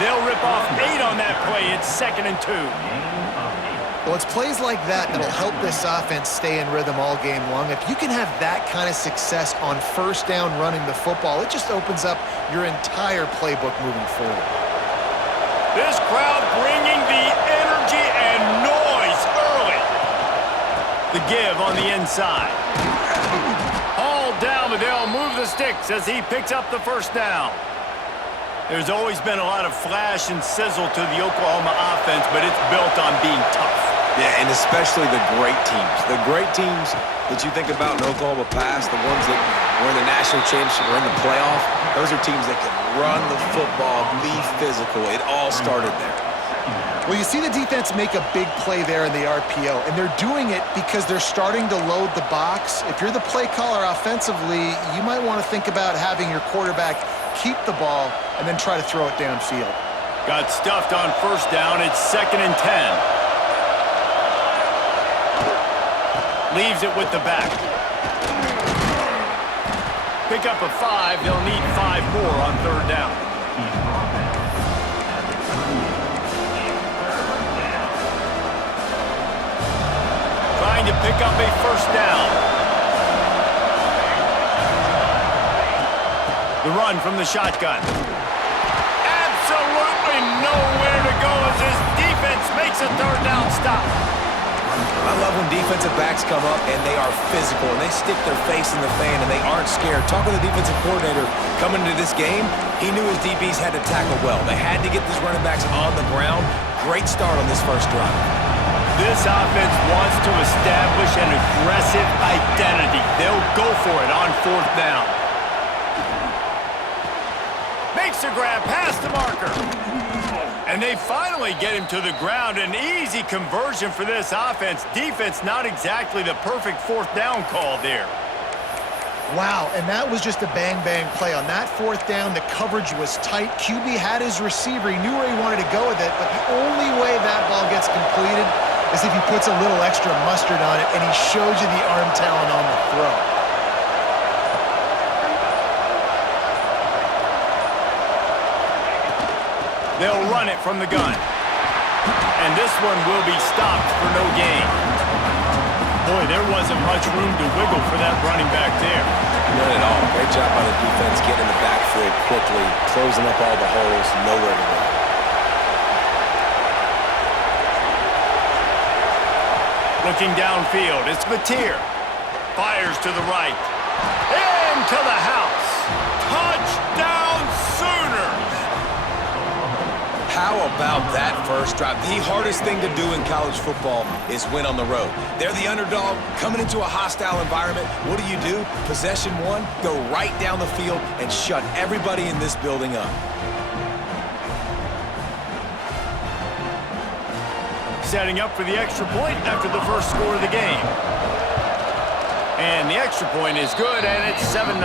They'll rip off 8 on that play. It's 2nd and 2. Well, it's plays like that that'll help this offense stay in rhythm all game long. If you can have that kind of success on first down running the football, it just opens up your entire playbook moving forward. This crowd bringing the energy and noise early. The give on the inside. All down, but they'll move the sticks as he picks up the first down. There's always been a lot of flash and sizzle to the Oklahoma offense, but it's built on being tough. Yeah, and especially the great teams. The great teams that you think about in Oklahoma past, the ones that were in the national championship or in the playoff, those are teams that can run the football, be physical. It all started there. Well, you see the defense make a big play there in the RPO, and they're doing it because they're starting to load the box. If you're the play caller offensively, you might want to think about having your quarterback keep the ball and then try to throw it downfield. Got stuffed on first down. It's 2nd and 10. Leaves it with the back. Pick up a 5. They'll need 5 more on 3rd down. Trying to pick up a first down. The run from the shotgun. Absolutely nowhere to go as his defense makes a 3rd down stop. I love when defensive backs come up and they are physical and they stick their face in the fan and they aren't scared. Talking to the defensive coordinator coming into this game, he knew his DBs had to tackle well. They had to get these running backs on the ground. Great start on this first drive. This offense wants to establish an aggressive identity. They'll go for it on 4th down. Makes a grab past the marker. And they finally get him to the ground. An easy conversion for this offense. Defense not exactly the perfect 4th down call there. Wow, and that was just a bang-bang play. On that 4th down, the coverage was tight. QB had his receiver. He knew where he wanted to go with it, but the only way that ball gets completed is if he puts a little extra mustard on it, and he shows you the arm talent on the throw. They'll run it from the gun. And this one will be stopped for no gain. Boy, there wasn't much room to wiggle for that running back there. None at all. Great job by the defense getting in the backfield quickly, closing up all the holes, nowhere to run. Looking downfield, it's Mateer. Fires to the right. Into the house. Touchdown Sooners! How about that first drive? The hardest thing to do in college football is win on the road. They're the underdog coming into a hostile environment. What do? Possession 1, go right down the field and shut everybody in this building up. Setting up for the extra point after the first score of the game. And the extra point is good, and it's 7-0.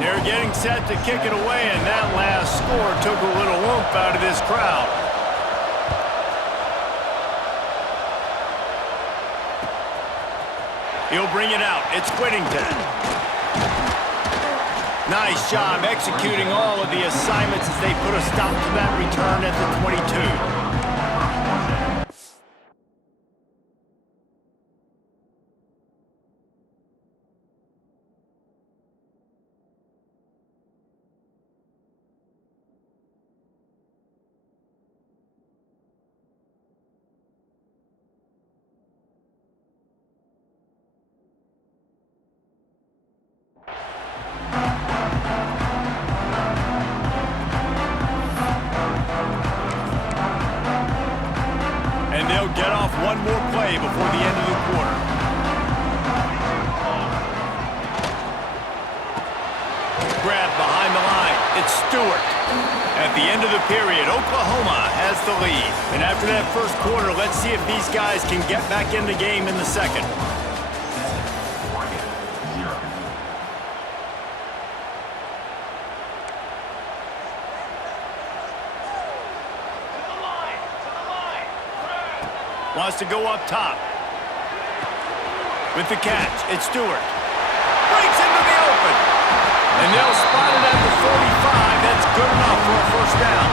They're getting set to kick it away, and that last score took a little oomph out of this crowd. He'll bring it out. It's Whittington. Nice job executing all of the assignments as they put a stop to that return at the 22. And they'll get off one more play before the end of the quarter. Grab behind the line. It's Stewart. At the end of the period, Oklahoma has the lead. And after that first quarter, let's see if these guys can get back in the game in the second. Wants to go up top. With the catch, it's Stewart. breaks into the open. And they'll spot it at the 45. That's good enough for a first down.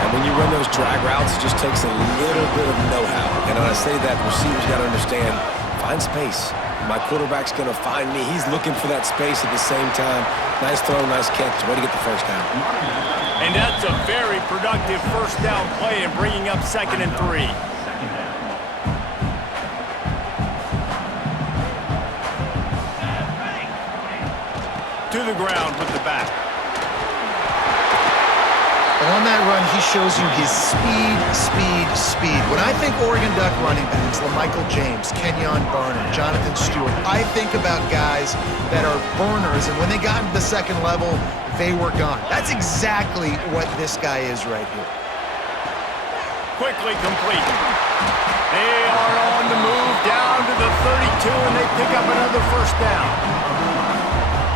And when you run those drag routes, it just takes a little bit of know-how. And when I say that, the receivers got to understand, find space. My quarterback's going to find me. He's looking for that space at the same time. Nice throw, nice catch. Way to get the first down. And that's a very productive first down play and bringing up 2nd and 3. To the ground with the back. And on that run, he shows you his speed, speed, speed. When I think Oregon Duck running backs, LaMichael James, Kenyon Barner, Jonathan Stewart, I think about guys that are burners, and when they got into the second level, they were gone. That's exactly what this guy is right here. Quickly complete. They are on the move down to the 32, and they pick up another first down.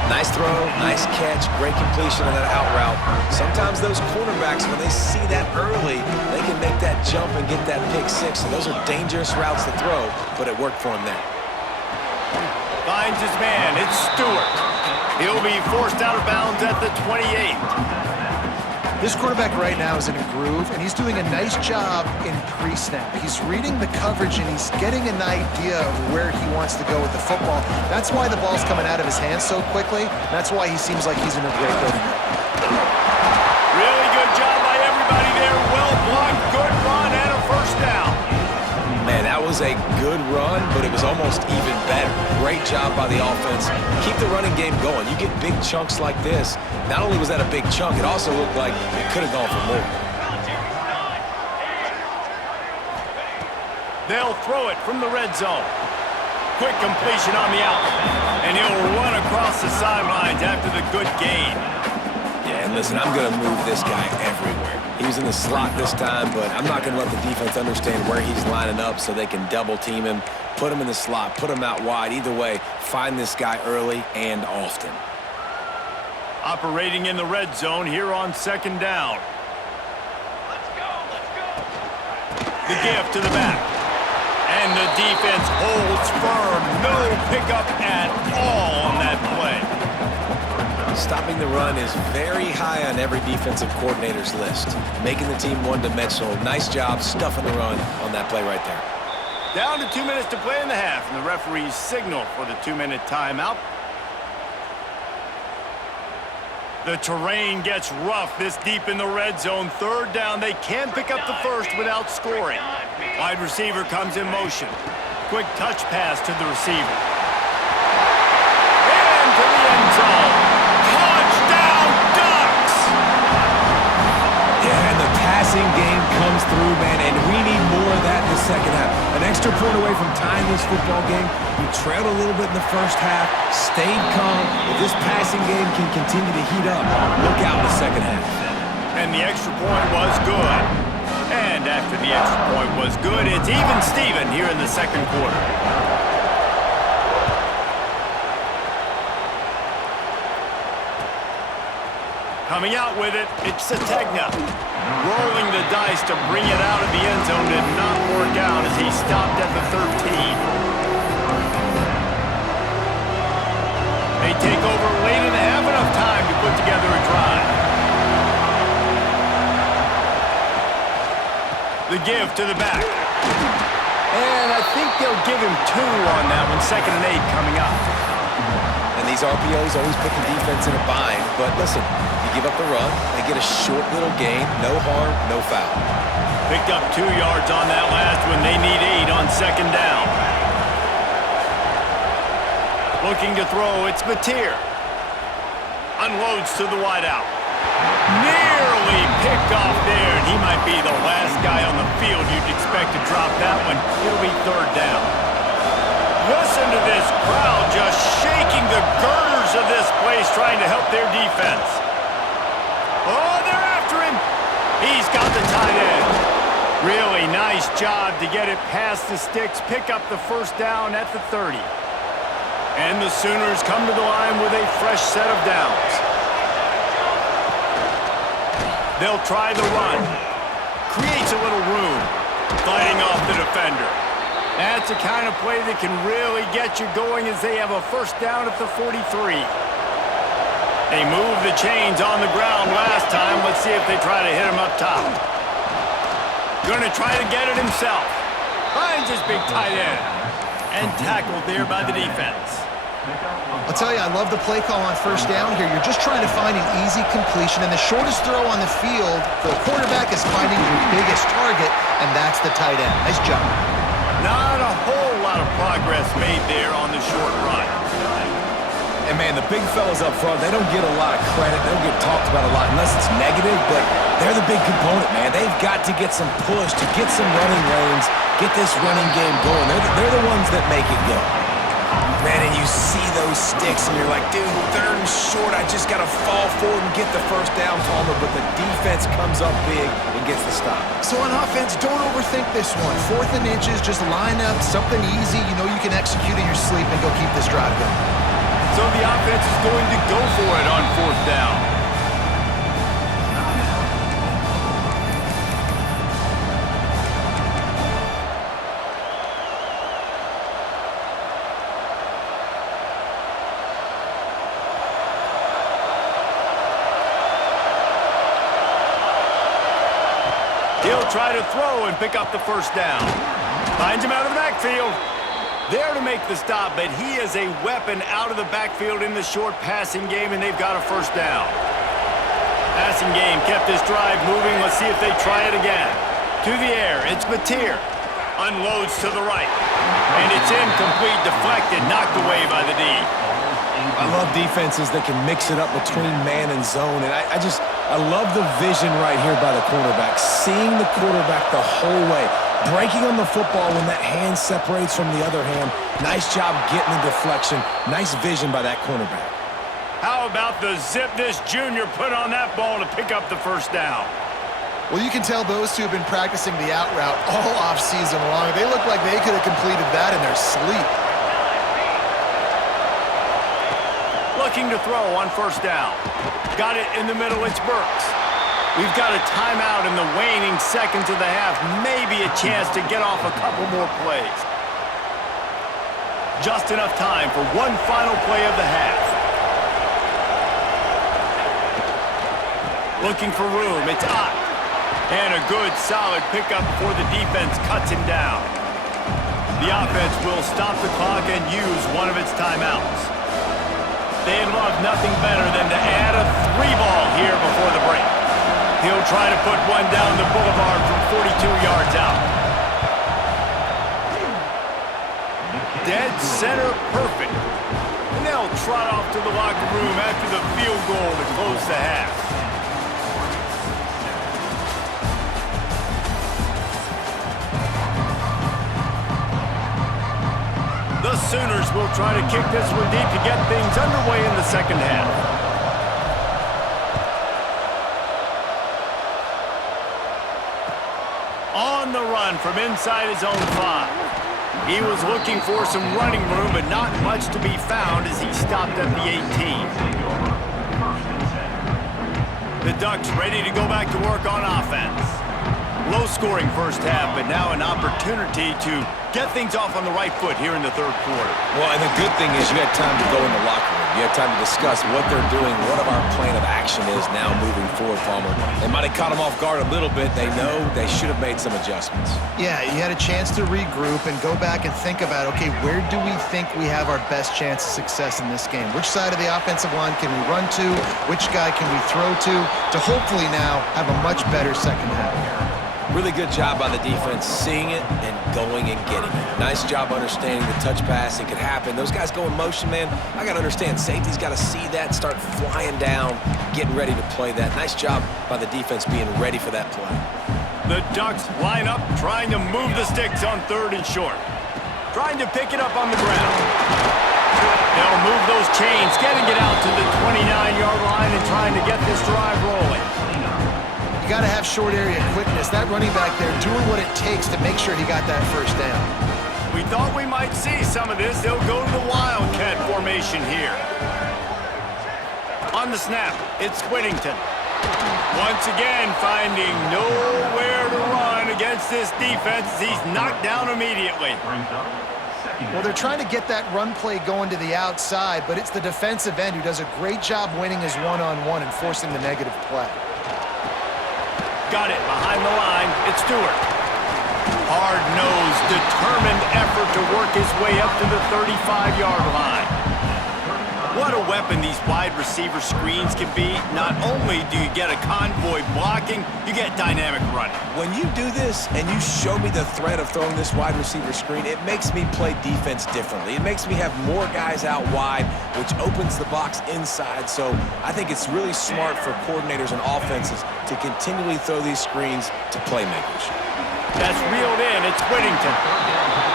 Nice throw, nice catch, great completion on that out route. Sometimes those cornerbacks, when they see that early, they can make that jump and get that pick six. And those are dangerous routes to throw, but it worked for him there. Finds his man. It's Stewart. He'll be forced out of bounds at the 28. This quarterback right now is in a groove, and he's doing a nice job in pre-snap. He's reading the coverage, and he's getting an idea of where he wants to go with the football. That's why the ball's coming out of his hands so quickly. That's why he seems like he's in a great rhythm. Really good job by everybody there. Well blocked, good run, and a first down. Man, that was a good run, but it was almost even better. Great job by the offense. Keep the running game going. You get big chunks like this. Not only was that a big chunk, it also looked like it could have gone for more. They'll throw it from the red zone. Quick completion on the out. And he'll run across the sidelines after the good gain. Yeah, and listen, I'm going to move this guy everywhere. He was in the slot this time, but I'm not going to let the defense understand where he's lining up so they can double team him, put him in the slot, put him out wide. Either way, find this guy early and often. Operating in the red zone here on 2nd down. Let's go. The give to the back. And the defense holds firm. No pickup at all on that play. Stopping the run is very high on every defensive coordinator's list. Making the team one-dimensional. Nice job stuffing the run on that play right there. Down to 2 minutes to play in the half, and the referees signal for the 2-minute timeout. The terrain gets rough this deep in the red zone. 3rd down, they can't pick up the first without scoring. Wide receiver comes in motion. Quick touch pass to the receiver. Into the end zone. Touchdown, Ducks! Yeah, and the passing game comes through, man, and we need more of that in the second half. An extra point away from tying this football game. You trailed a little bit in the first half, stayed calm. If this passing game can continue to heat up, look out in the second half. And the extra point was good. And after the extra point was good, it's even Steven here in the second quarter. Coming out with it, it's Sategna. Rolling the dice to bring it out of the end zone did not work out as he stopped at the 13. They take over late and have enough time to put together a drive. The give to the back. And I think they'll give him 2 on that one. 2nd and 8 coming up. And these RPOs always put the defense in a bind. But listen, you give up the run, they get a short little gain, no harm, no foul. Picked up 2 yards on that last one. They need 8 on 2nd down. Looking to throw, it's Mateer. Unloads to the wideout. Nearly picked off there, and he might be the last guy on the field you'd expect to drop that one. It'll be 3rd down. Listen to this crowd just shaking the girders of this place trying to help their defense. Oh, they're after him. He's got the tight end. Really nice job to get it past the sticks, pick up the first down at the 30. And the Sooners come to the line with a fresh set of downs. They'll try the run. Creates a little room. Fighting off the defender. That's the kind of play that can really get you going as they have a first down at the 43. They moved the chains on the ground last time. Let's see if they try to hit him up top. Going to try to get it himself. Finds his big tight end. And tackled there by the defense. I'll tell you, I love the play call on first down here. You're just trying to find an easy completion, and the shortest throw on the field for a quarterback is finding your biggest target, and that's the tight end. Nice job. Not a whole lot of progress made there on the short run. And, man, the big fellas up front, they don't get a lot of credit. They don't get talked about a lot unless it's negative, but they're the big component, man. They've got to get some push, to get some running lanes, get this running game going. They're the ones that make it go. Man, and you see those sticks, and you're like, dude, third and short, I just got to fall forward and get the first down, Palmer, but the defense comes up big and gets the stop. So on offense, don't overthink this one. 4th and inches, just line up, something easy. You know you can execute in your sleep and go keep this drive going. So the offense is going to go for it on 4th down. He'll try to throw and pick up the first down. Finds him out of the backfield. There to make the stop, but he is a weapon out of the backfield in the short passing game, and they've got a first down. Passing game kept this drive moving. Let's see if they try it again. To the air, it's Mateer. Unloads to the right. And it's incomplete, deflected, knocked away by the D. I love defenses that can mix it up between man and zone, and I love the vision right here by the cornerback, seeing the quarterback the whole way, breaking on the football when that hand separates from the other hand. Nice job getting the deflection. Nice vision by that cornerback. How about the zip this junior put on that ball to pick up the first down? Well, you can tell those two have been practicing the out route all offseason long. They look like they could have completed that in their sleep. Looking to throw on first down. Got it in the middle, it's Burks. We've got a timeout in the waning seconds of the half. Maybe a chance to get off a couple more plays. Just enough time for one final play of the half. Looking for room, it's Ott. And a good, solid pickup before the defense cuts him down. The offense will stop the clock and use one of its timeouts. They'd love nothing better than to add a 3-ball here before the break. He'll try to put one down the boulevard from 42 yards out. Dead center perfect. And they'll trot off to the locker room after the field goal to close the half. The Sooners will try to kick this one deep to get things underway in the second half. On the run from inside his own 5. He was looking for some running room, but not much to be found as he stopped at the 18. The Ducks ready to go back to work on offense. Low-scoring first half, but now an opportunity to get things off on the right foot here in the third quarter. Well, and the good thing is you had time to go in the locker room. You had time to discuss what they're doing, what our plan of action is now moving forward, Palmer. They might have caught them off guard a little bit. They know they should have made some adjustments. Yeah, you had a chance to regroup and go back and think about, okay, where do we think we have our best chance of success in this game? Which side of the offensive line can we run to? Which guy can we throw to hopefully now have a much better second half? Really good job by the defense, seeing it and going and getting it. Nice job understanding the touch pass. It could happen. Those guys go in motion, man. I got to understand. Safety's got to see that, start flying down, getting ready to play that. Nice job by the defense being ready for that play. The Ducks line up, trying to move the sticks on 3rd and short. Trying to pick it up on the ground. They'll move those chains, getting it out to the 29-yard line and trying to get this drive rolling. You got to have short area quickness. That running back there doing what it takes to make sure he got that first down. We thought we might see some of this. They'll go to the Wildcat formation here. On the snap, it's Whittington. Once again, finding nowhere to run against this defense as he's knocked down immediately. Well, they're trying to get that run play going to the outside, but it's the defensive end who does a great job winning his one-on-one and forcing the negative play. Got it behind the line. It's Stewart. Hard-nosed, determined effort to work his way up to the 35-yard line. What a weapon these wide receiver screens can be. Not only do you get a convoy blocking, you get dynamic running. When you do this and you show me the threat of throwing this wide receiver screen, it makes me play defense differently. It makes me have more guys out wide, which opens the box inside. So I think it's really smart for coordinators and offenses to continually throw these screens to playmakers. That's reeled in. It's Whittington.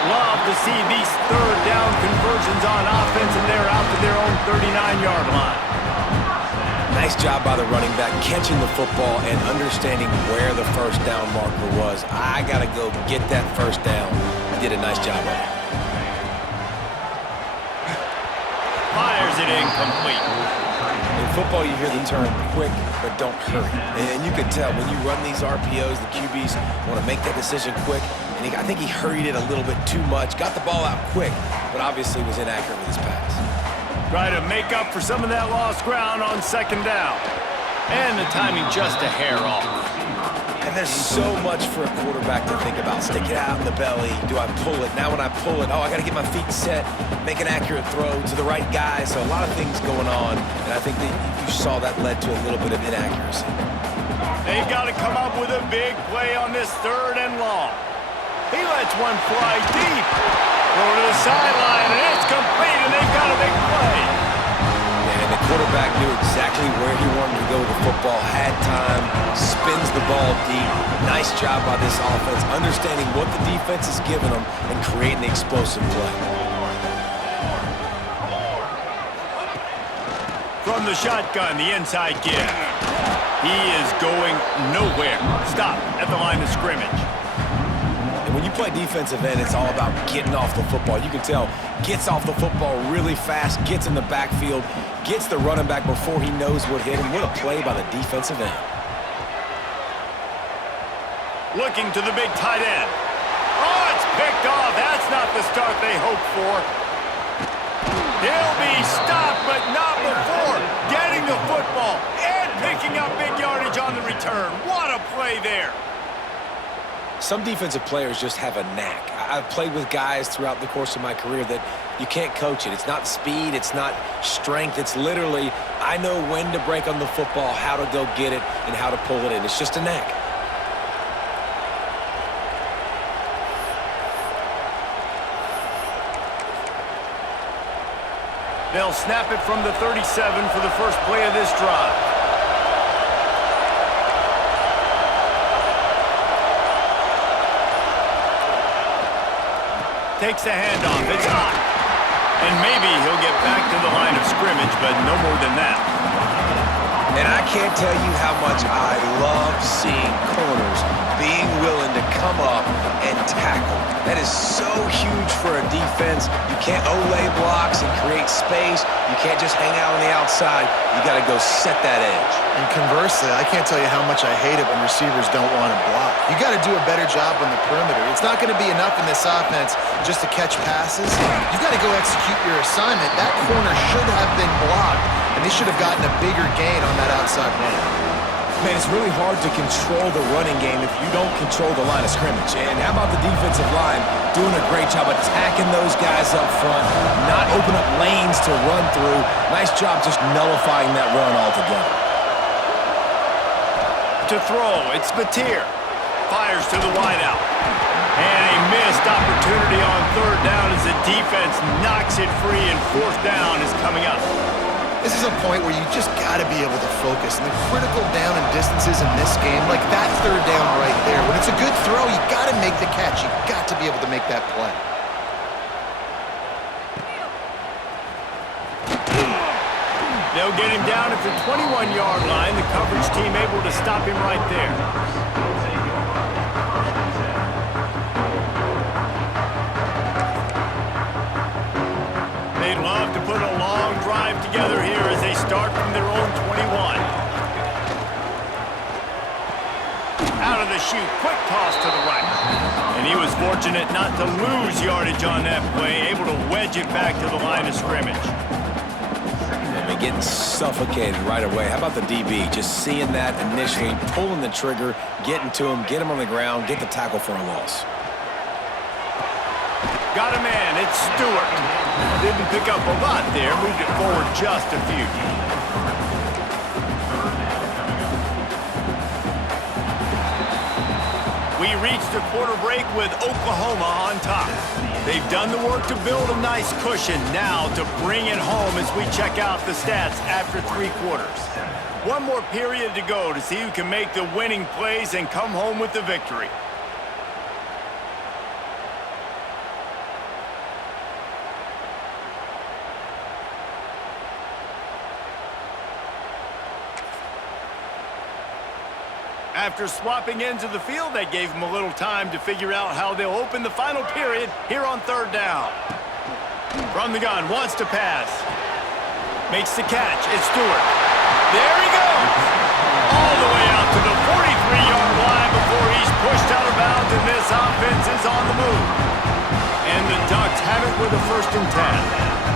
Love to see these third down conversions on offense, and they're out to their own 39-yard line. Nice job by the running back, catching the football and understanding where the first down marker was. I got to go get that first down. He did a nice job of it. Fires it incomplete. In football, you hear the term quick, but don't hurry. And you can tell when you run these RPOs, the QBs want to make that decision quick. And I think he hurried it a little bit too much, got the ball out quick, but obviously was inaccurate with his pass. Try to make up for some of that lost ground on second down. And the timing just a hair off. And there's so much for a quarterback to think about. Stick it out in the belly. Do I pull it? Now when I pull it, oh, I got to get my feet set, make an accurate throw to the right guy. So a lot of things going on, and I think that you saw that led to a little bit of inaccuracy. They've got to come up with a big play on this third and long. He lets one fly deep. Over to the sideline, and it's complete, and they've got a big play. And the quarterback knew exactly where he wanted to go with the football, had time, spins the ball deep. Nice job by this offense, understanding what the defense is giving them and creating the explosive play. From the shotgun, the inside give. He is going nowhere. Stop at the line of scrimmage. When you play defensive end, it's all about getting off the football. You can tell, gets off the football really fast, gets in the backfield, gets the running back before he knows what hit him. What a play by the defensive end. Looking to the big tight end. Oh, it's picked off. That's not the start they hoped for. He'll be stopped, but not before getting the football and picking up big yardage on the return. What a play there. Some defensive players just have a knack. I've played with guys throughout the course of my career that you can't coach it. It's not speed, it's not strength. It's literally, I know when to break on the football, how to go get it, and how to pull it in. It's just a knack. They'll snap it from the 37 for the first play of this drive. Takes the handoff. It's hot. And maybe he'll get back to the line of scrimmage, but no more than that. And I can't tell you how much I love seeing corners being willing to come up and tackle. That is so huge for a defense. You can't olay blocks and create space. You can't just hang out on the outside. You got to go set that edge. And conversely, I can't tell you how much I hate it when receivers don't want to block. You got to do a better job on the perimeter. It's not going to be enough in this offense just to catch passes. You got to go execute your assignment. That corner should have been blocked, and they should have gotten a bigger gain on that outside run. Man, it's really hard to control the running game if you don't control the line of scrimmage. And how about the defensive line doing a great job attacking those guys up front, not open up lanes to run through. Nice job just nullifying that run altogether. To throw, it's Mateer. Fires to the wideout. And a missed opportunity on third down as the defense knocks it free, and fourth down is coming up. This is a point where you just got to be able to focus. And the critical down and distances in this game, like that third down right there, when it's a good throw, you got to make the catch. You got to be able to make that play. They'll get him down at the 21-yard line. The coverage team able to stop him right there. They'd love to put a long drive together here as they start from their own 21. out of the chute. Quick toss to the right. And he was fortunate not to lose yardage on that play, able to wedge it back to the line of scrimmage. I mean, getting suffocated right away. How about the DB? Just seeing that initially, pulling the trigger, getting to him, get him on the ground, get the tackle for a loss. Got a man. It's Stewart. Didn't pick up a lot there. Moved it forward just a few. We reached a quarter break with Oklahoma on top. They've done the work to build a nice cushion. Now to bring it home as we check out the stats after 3 quarters. One more period to go to see who can make the winning plays and come home with the victory. After swapping ends of the field, that gave them a little time to figure out how they'll open the final period here on 3rd down. From the gun, wants to pass. Makes the catch. It's Stewart. There he goes! All the way out to the 43-yard line before he's pushed out of bounds, and this offense is on the move. And the Ducks have it with a 1st and 10.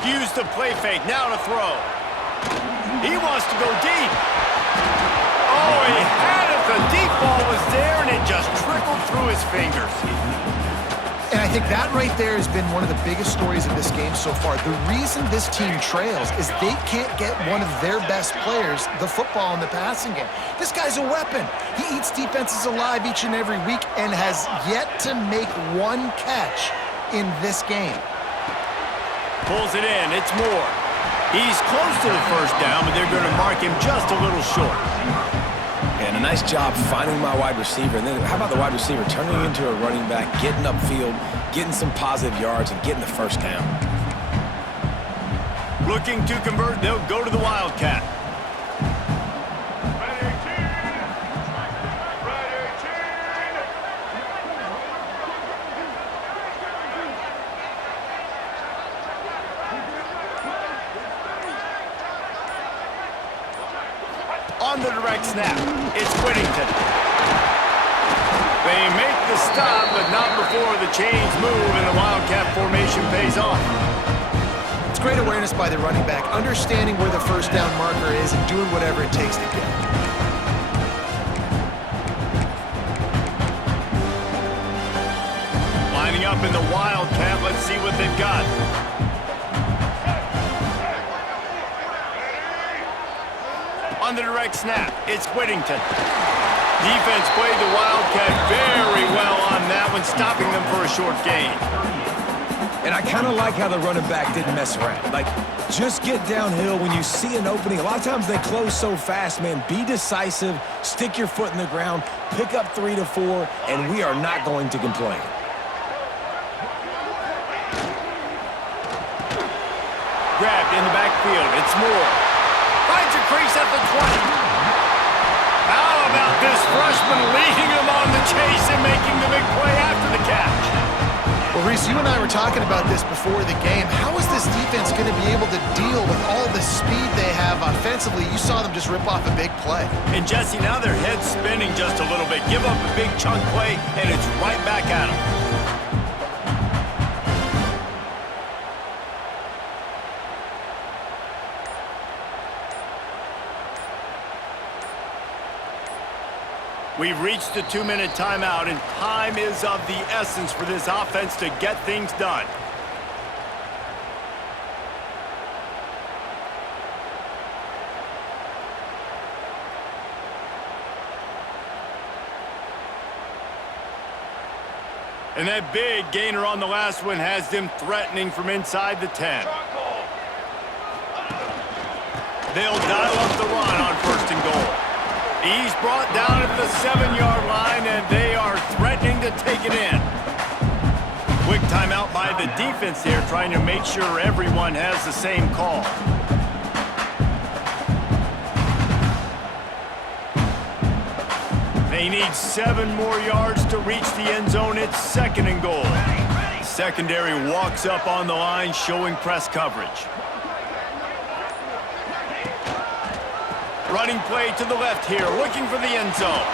Use the play fake, now to throw. He wants to go deep. Oh, he had it. The deep ball was there, and it just trickled through his fingers. And I think that right there has been one of the biggest stories of this game so far. The reason this team trails is they can't get one of their best players the football in the passing game. This guy's a weapon. He eats defenses alive each and every week and has yet to make one catch in this game. Pulls it in. It's Moore. He's close to the 1st down, but they're going to mark him just a little short. And a nice job finding my wide receiver. And then how about the wide receiver turning into a running back, getting upfield, getting some positive yards, and getting the 1st down. Looking to convert, they'll go to the Wildcat. On the direct snap, it's Whittington. They make the stop, but not before the chains move and the Wildcat formation pays off. It's great awareness by the running back, understanding where the 1st down marker is and doing whatever it takes to get it. Lining up in the Wildcat, let's see what they've got. On the direct snap, it's Whittington. Defense played the Wildcat very well on that one, stopping them for a short gain. And I kind of like how the running back didn't mess around. Like, just get downhill when you see an opening. A lot of times they close so fast, man. Be decisive, stick your foot in the ground, pick up 3 to 4, and we are not going to complain. Grabbed in the backfield, it's Moore. Finds a crease at the 20. How about this freshman leading them on the chase and making the big play after the catch? Well, Reese, you and I were talking about this before the game. How is this defense going to be able to deal with all the speed they have offensively? You saw them just rip off a big play. And Jesse, now their head's spinning just a little bit. Give up a big chunk play, and it's right back at them. We've reached the 2-minute timeout, and time is of the essence for this offense to get things done. And that big gainer on the last one has them threatening from inside the 10. They'll dial up the run on 1st and goal. He's brought down at the 7-yard line, and they are threatening to take it in. Quick timeout by the defense there, trying to make sure everyone has the same call. They need 7 more yards to reach the end zone. It's 2nd and goal. The secondary walks up on the line, showing press coverage. Running play to the left here, looking for the end zone.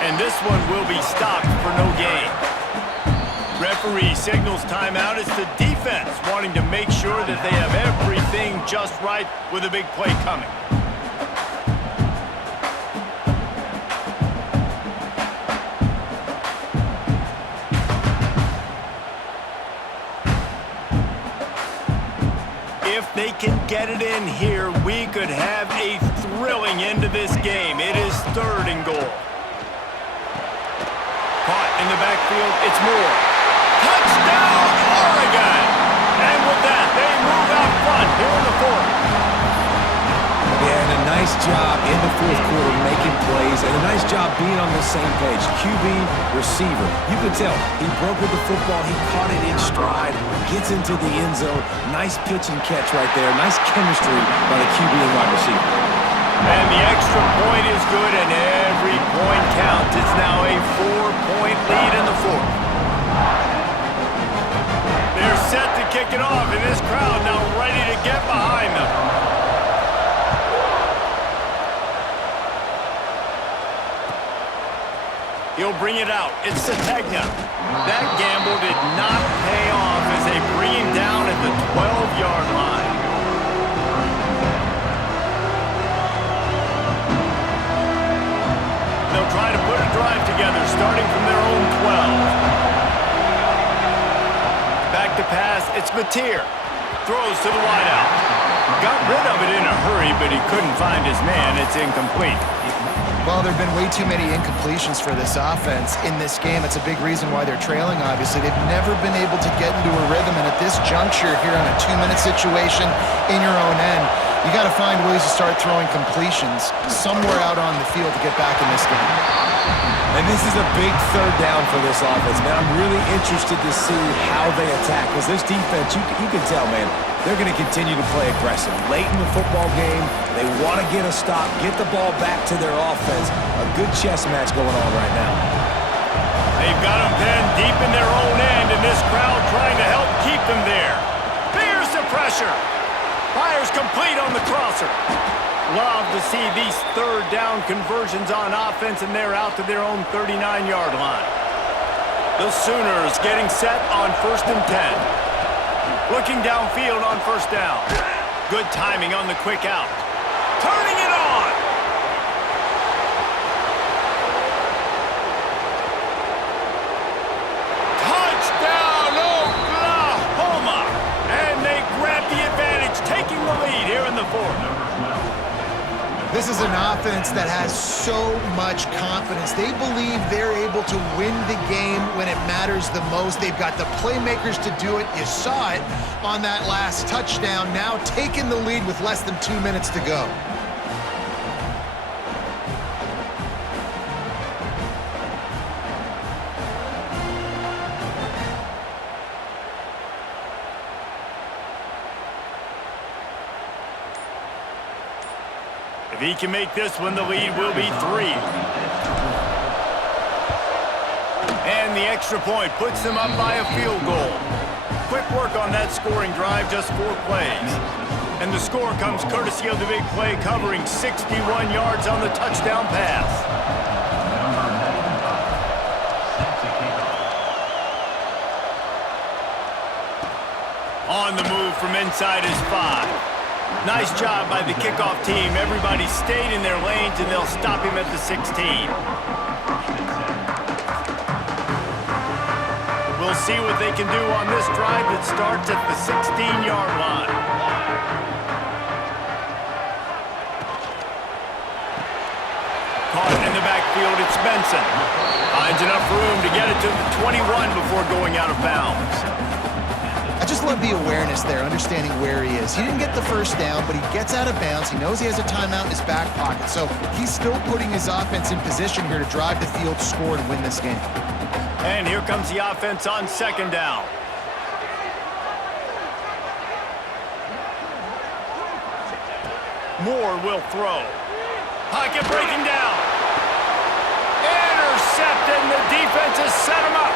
And this one will be stopped for no gain. Referee signals timeout. It's the defense wanting to make sure that they have everything just right with a big play coming. If they can get it in here, we could have a thrilling end to this game. It is 3rd and goal. Caught in the backfield, it's Moore. Touchdown, Oregon! And with that, they move out front here in the 4th. Yeah, and a nice job in the 4th quarter making plays, and a nice job being on the same page. QB, receiver. You could tell he broke with the football. He caught it in stride, gets into the end zone. Nice pitch and catch right there. Nice chemistry by the QB and wide receiver. And the extra point is good, and every point counts. It's now a 4-point lead in the 4th. They're set to kick it off, and this crowd now ready to get behind them. He'll bring it out. It's Sategna. That gamble did not pay off as they bring him down at the 12-yard line. They'll try to put a drive together, starting from their own 12. Back to pass, it's Mateer. Throws to the wideout. Got rid of it in a hurry, but he couldn't find his man. It's incomplete. Well, there have been way too many incompletions for this offense in this game. It's a big reason why they're trailing, obviously. They've never been able to get into a rhythm, and at this juncture here on a 2-minute situation in your own end, you got to find ways to start throwing completions somewhere out on the field to get back in this game. And this is a big 3rd down for this offense, man. I'm really interested to see how they attack, because this defense, you can tell, man, they're going to continue to play aggressive. Late in the football game, they want to get a stop, get the ball back to their offense. A good chess match going on right now. They've got them pinned deep in their own end, and this crowd trying to help keep them there. Fears the pressure. Fires complete on the crosser. Love to see these 3rd down conversions on offense, and they're out to their own 39-yard line. The Sooners getting set on 1st and 10. Looking downfield on 1st down. Good timing on the quick out. Turning it on! Touchdown, Oklahoma! And they grab the advantage, taking the lead here in the 4th. This is an offense that has so much confidence. They believe they're able to win the game when it matters the most. They've got the playmakers to do it. You saw it on that last touchdown. Now taking the lead with less than 2 minutes to go. If he can make this one, the lead will be 3. And the extra point puts them up by a field goal. Quick work on that scoring drive, just 4 plays. And the score comes courtesy of the big play, covering 61 yards on the touchdown pass. On the move from inside is 5. Nice job by the kickoff team. Everybody stayed in their lanes, and they'll stop him at the 16. We'll see what they can do on this drive that starts at the 16-yard line. Caught in the backfield, it's Benson. Finds enough room to get it to the 21 before going out of bounds. I just love the awareness there, understanding where he is. He didn't get the 1st down, but he gets out of bounds. He knows he has a timeout in his back pocket, so he's still putting his offense in position here to drive the field, score, and win this game. And here comes the offense on 2nd down. Moore will throw. Pocket breaking down. Intercepted, and the defense has set him up.